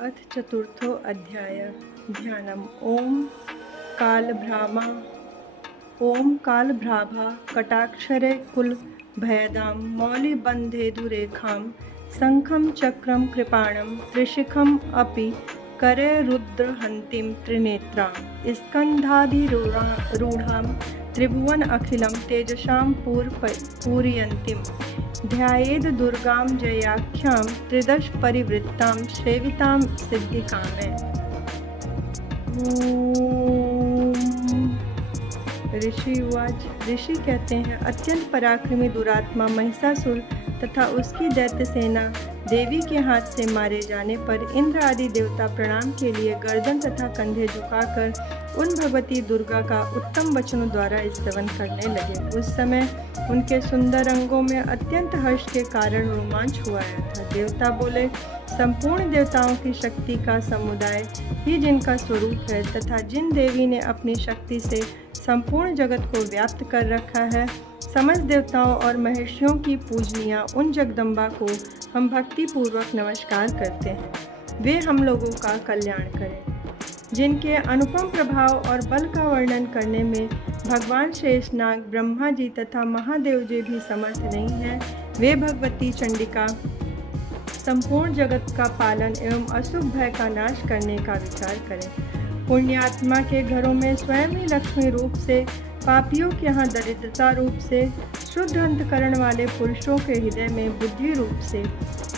अथ चतुर्थो अध्याय ध्यानम् ओम कालभ्राभा कटाक्षरे कुल भयदां मौलिबन्धेदुरेखां शङ्खं चक्रं कृपाणं त्रिशिखम् अपि करे रुद्रहन्तीं त्रिनेत्रां स्कन्धाधिरूढां त्रिभुवन अखिलं तेजसां पूरयन्तीं ध्यायेद दुर्गां जयाख्यां त्रिदश परिवृत्तां सेवितां सिद्धिकामे। ऋषि उवाच। ऋषि कहते हैं, अत्यंत पराक्रमी दुरात्मा महिषासुर तथा उसकी दैत्य सेना देवी के हाथ से मारे जाने पर इंद्र आदि देवता प्रणाम के लिए गर्दन तथा कंधे झुकाकर उन भगवती दुर्गा का उत्तम वचनों द्वारा स्तवन करने लगे। उस समय उनके सुंदर अंगों में अत्यंत हर्ष के कारण रोमांच हुआ था। देवता बोले, संपूर्ण देवताओं की शक्ति का समुदाय ही जिनका स्वरूप है तथा जिन देवी ने अपनी शक्ति से संपूर्ण जगत को व्याप्त कर रखा है, समस्त देवताओं और महर्षियों की पूजनिया उन जगदम्बा को हम भक्ति पूर्वक नमस्कार करते हैं। वे हम लोगों का कल्याण करें। जिनके अनुपम प्रभाव और बल का वर्णन करने में भगवान शेषनाग, ब्रह्मा जी तथा महादेव जी भी समर्थ नहीं हैं, वे भगवती चंडिका संपूर्ण जगत का पालन एवं अशुभ भय का नाश करने का विचार करें। पुण्यात्मा के घरों में स्वयं ही लक्ष्मी रूप से, पापियों के यहाँ दरिद्रता रूप से, शुद्ध अंतकरण वाले पुरुषों के हृदय में बुद्धि रूप से,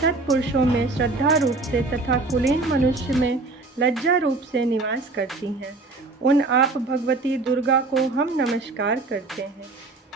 सत्पुरुषों में श्रद्धा रूप से तथा कुलीन मनुष्य में लज्जा रूप से निवास करती हैं। उन आप भगवती दुर्गा को हम नमस्कार करते हैं।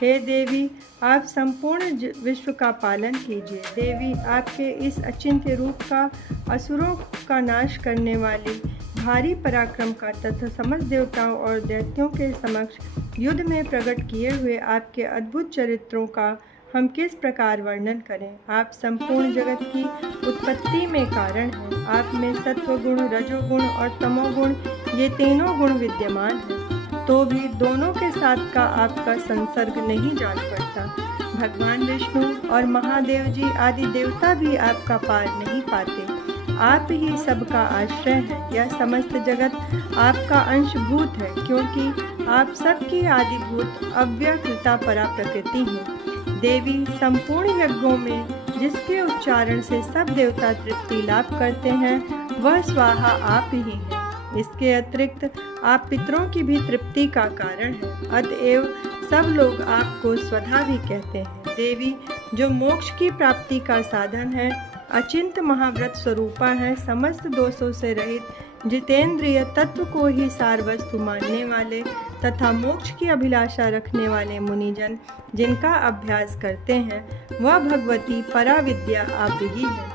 हे देवी, आप संपूर्ण विश्व का पालन कीजिए। देवी, आपके इस अचिंत्य रूप का असुरों का नाश करने वाली भारी पराक्रम का तथा समस्त देवताओं और दैत्यों के समक्ष युद्ध में प्रकट किए हुए आपके अद्भुत चरित्रों का हम किस प्रकार वर्णन करें। आप संपूर्ण जगत की उत्पत्ति में कारण हैं। आप में सत्वगुण, रजोगुण और तमोगुण, ये तीनों गुण विद्यमान हैं, तो भी दोनों के साथ का आपका संसर्ग नहीं जान पड़ता। भगवान विष्णु और महादेव जी आदि देवता भी आपका पार नहीं पाते। आप ही सबका आश्रय है। यह समस्त जगत आपका अंशभूत है, क्योंकि आप सबकी आदिभूत अव्यकृता परा प्रकृति हैं। देवी, संपूर्ण यज्ञों में जिसके उच्चारण से सब देवता तृप्ति लाभ करते हैं, वह स्वाहा आप ही हैं। इसके अतिरिक्त आप पितरों की भी तृप्ति का कारण हैं। अतएव सब लोग आपको स्वधा भी कहते हैं। देवी, जो मोक्ष की प्राप्ति का साधन है, अचिंत महाव्रत स्वरूपा है, समस्त दोषों से रहित, जितेंद्रिय तत्व को ही सार वस्तु मानने वाले तथा मोक्ष की अभिलाषा रखने वाले मुनिजन जिनका अभ्यास करते हैं, वह भगवती पराविद्या आप ही है।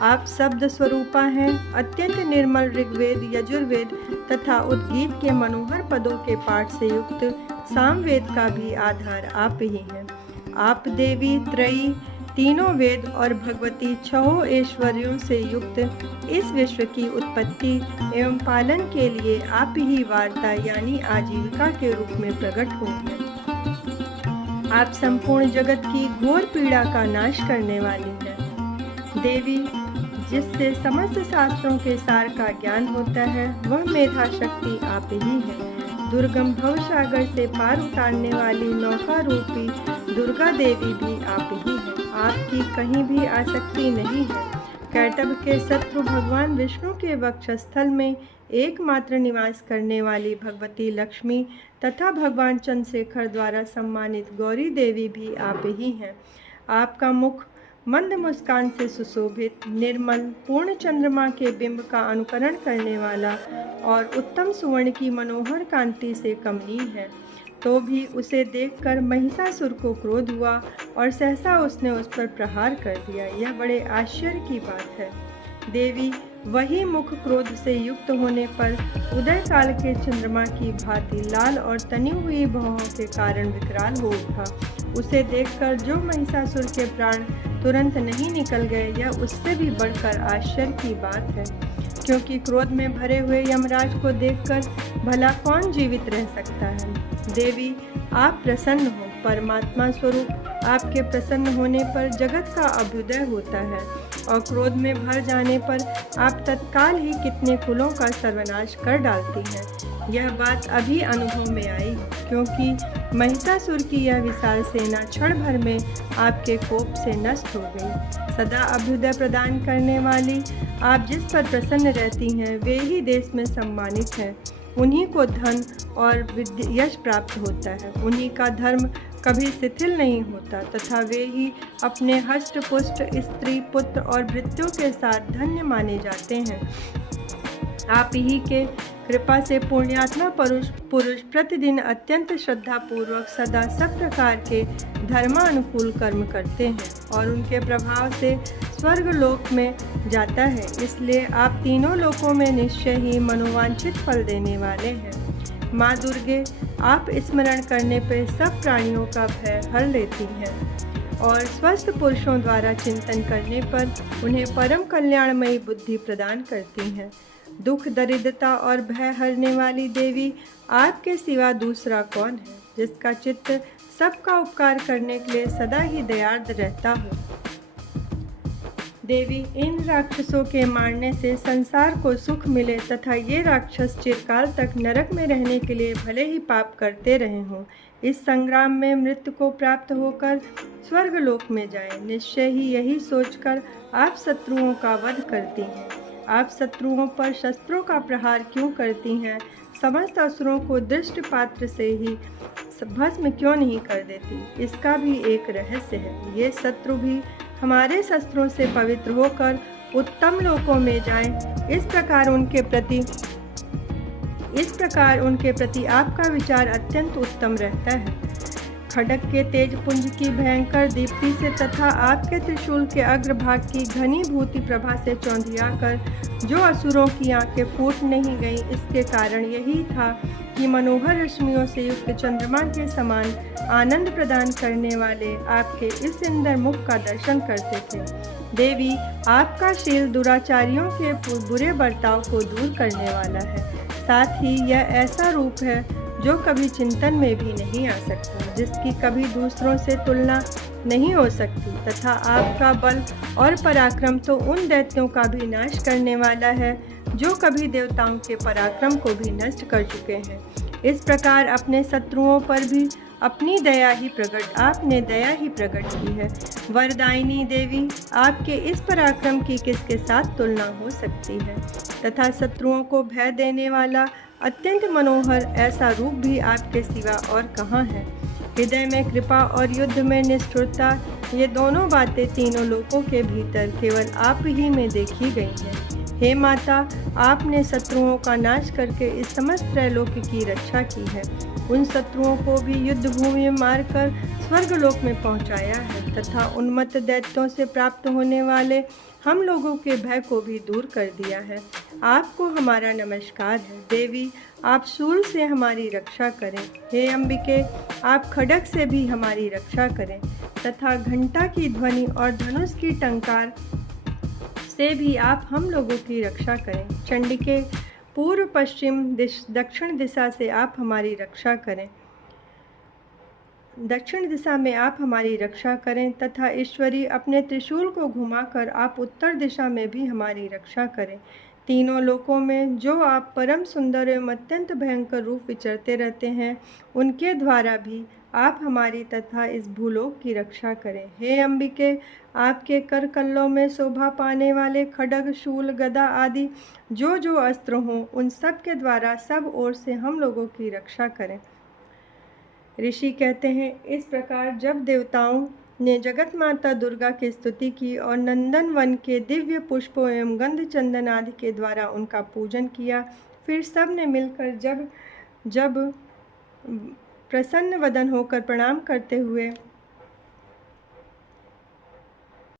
आप शब्द स्वरूपा हैं। अत्यंत निर्मल ऋग्वेद, यजुर्वेद तथा उद्गीत के मनोहर पदों के पाठ से युक्त सामवेद का भी आधार आप ही हैं। आप देवी त्रयी, तीनों वेद और भगवती छहों ऐश्वर्यों से युक्त इस विश्व की उत्पत्ति एवं पालन के लिए आप ही वार्ता यानी आजीविका के रूप में प्रकट हुए हैं। आप संपूर्ण जगत की घोर पीड़ा का नाश करने वाली हैं। देवी, जिससे समस्त शास्त्रों के सार का ज्ञान होता है, वह मेधा शक्ति आप ही है। दुर्गम भवसागर से पार उतारने वाली नौका रूपी दुर्गा देवी भी आप ही है। आपकी कहीं भी आसक्ति नहीं है। कैटभ के शत्रु भगवान विष्णु के वक्षस्थल में एकमात्र निवास करने वाली भगवती लक्ष्मी तथा भगवान चंद्रशेखर द्वारा सम्मानित गौरी देवी भी आप ही हैं। आपका मुख मंद मुस्कान से सुशोभित, निर्मल, पूर्ण चंद्रमा के बिंब का अनुकरण करने वाला और उत्तम सुवर्ण की मनोहर कांति से कमनीय है। तो भी उसे देखकर महिषासुर को क्रोध हुआ और सहसा उसने उस पर प्रहार कर दिया। यह बड़े आश्चर्य की बात है। देवी, वही मुख क्रोध से युक्त होने पर उदय काल के चंद्रमा की भांति लाल और तनी हुई भौहों के कारण विकराल हो उठा। उसे देखकर जो महिषासुर के प्राण तुरंत नहीं निकल गए, यह उससे भी बढ़कर आश्चर्य की बात है, क्योंकि क्रोध में भरे हुए यमराज को देखकर भला कौन जीवित रह सकता है। देवी, आप प्रसन्न हो। परमात्मा स्वरूप आपके प्रसन्न होने पर जगत का अभ्युदय होता है। और क्रोध में भर जाने पर आप तत्काल ही कितने कुलों का सर्वनाश कर डालती हैं। यह बात अभी अनुभव में आई, क्योंकि महिषासुर की यह विशाल सेना क्षण भर में आपके कोप से नष्ट हो गई। सदा अभ्युदय प्रदान करने वाली आप जिस पर प्रसन्न रहती हैं, वे ही देश में सम्मानित हैं। उन्हीं को धन और यश प्राप्त होता है। उन्हीं का धर्म कभी शिथिल नहीं होता तथा वे ही अपने हष्ट पुष्ट स्त्री पुत्र और भृत्यों के साथ धन्य माने जाते हैं। आप ही के कृपा से पुण्यात्मा पुरुष प्रतिदिन अत्यंत श्रद्धापूर्वक सदा सब प्रकार के धर्मानुकूल कर्म करते हैं और उनके प्रभाव से स्वर्ग लोक में जाता है। इसलिए आप तीनों लोकों में निश्चय ही मनोवांछित फल देने वाले हैं। माँ दुर्गे, आप स्मरण करने पर सब प्राणियों का भय हर लेती हैं और स्वस्थ पुरुषों द्वारा चिंतन करने पर उन्हें परम कल्याणमयी बुद्धि प्रदान करती हैं। दुख दरिद्रता और भय हरने वाली देवी, आपके सिवा दूसरा कौन है जिसका चित्त सबका उपकार करने के लिए सदा ही दयार्द रहता हो। देवी, इन राक्षसों के मारने से संसार को सुख मिले तथा ये राक्षस चिरकाल तक नरक में रहने के लिए भले ही पाप करते रहे हों, इस संग्राम में मृत्यु को प्राप्त होकर स्वर्ग लोक में जाएं। निश्चय ही यही सोचकर आप शत्रुओं का वध करती हैं। आप शत्रुओं पर शस्त्रों का प्रहार क्यों करती हैं? समस्त असुरों को दृष्ट पात्र से ही भस्म क्यों नहीं कर देती? इसका भी एक रहस्य है। ये शत्रु भी हमारे शस्त्रों से पवित्र होकर उत्तम लोकों में जाएं। इस प्रकार उनके प्रति आपका विचार अत्यंत उत्तम रहता है। खड्ग के तेज पुंज की भयंकर दीप्ति से तथा आपके त्रिशूल के अग्रभाग की घनीभूति प्रभा से चौंधियाकर जो असुरों की आंखें फूट नहीं गईं, इसके कारण यही था कि मनोहर रश्मियों से युक्त चंद्रमा के समान आनंद प्रदान करने वाले आपके इस सुंदर मुख का दर्शन करते थे। देवी, आपका शील दुराचारियों के बुरे बर्ताव को दूर करने वाला है। साथ ही यह ऐसा रूप है जो कभी चिंतन में भी नहीं आ सकता, जिसकी कभी दूसरों से तुलना नहीं हो सकती, तथा आपका बल और पराक्रम तो उन दैत्यों का भी नाश करने वाला है जो कभी देवताओं के पराक्रम को भी नष्ट कर चुके हैं। इस प्रकार अपने शत्रुओं पर भी आपने दया ही प्रकट की है। वरदायिनी देवी, आपके इस पराक्रम की किसके साथ तुलना हो सकती है? तथा शत्रुओं को भय देने वाला अत्यंत मनोहर ऐसा रूप भी आपके सिवा और कहाँ है? हृदय में कृपा और युद्ध में निष्ठुरता, ये दोनों बातें तीनों लोकों के भीतर केवल आप ही में देखी गई हैं। हे माता, आपने शत्रुओं का नाश करके इस समस्त त्रैलोक की रक्षा की है। उन शत्रुओं को भी युद्ध भूमि में मारकर स्वर्गलोक में पहुंचाया है तथा उन्मत्त दैत्यों से प्राप्त होने वाले हम लोगों के भय को भी दूर कर दिया है। आपको हमारा नमस्कार है। देवी, आप शूल से हमारी रक्षा करें। हे अंबिके, आप खड्ग से भी हमारी रक्षा करें तथा घंटा की ध्वनि और धनुष की टंकार से भी आप हम लोगों की रक्षा करें। चंडिके, पूर्व पश्चिम दक्षिण दिशा से आप हमारी रक्षा करें। दक्षिण दिशा में आप हमारी रक्षा करें तथा ईश्वरी, अपने त्रिशूल को घुमाकर आप उत्तर दिशा में भी हमारी रक्षा करें। तीनों लोकों में जो आप परम सुंदर एवं अत्यंत भयंकर रूप विचरते रहते हैं, उनके द्वारा भी आप हमारी तथा इस भूलोक की रक्षा करें। हे अंबिके, आपके कर कल्लों में शोभा पाने वाले खड्ग, शूल, गदा आदि जो अस्त्र हों, उन सब के द्वारा सब ओर से हम लोगों की रक्षा करें। ऋषि कहते हैं, इस प्रकार जब देवताओं ने जगत माता दुर्गा की स्तुति की और नंदन वन के दिव्य पुष्पों एवं गंध चंदन आदि के द्वारा उनका पूजन किया, फिर सब ने मिलकर जब प्रसन्न वदन होकर प्रणाम करते हुए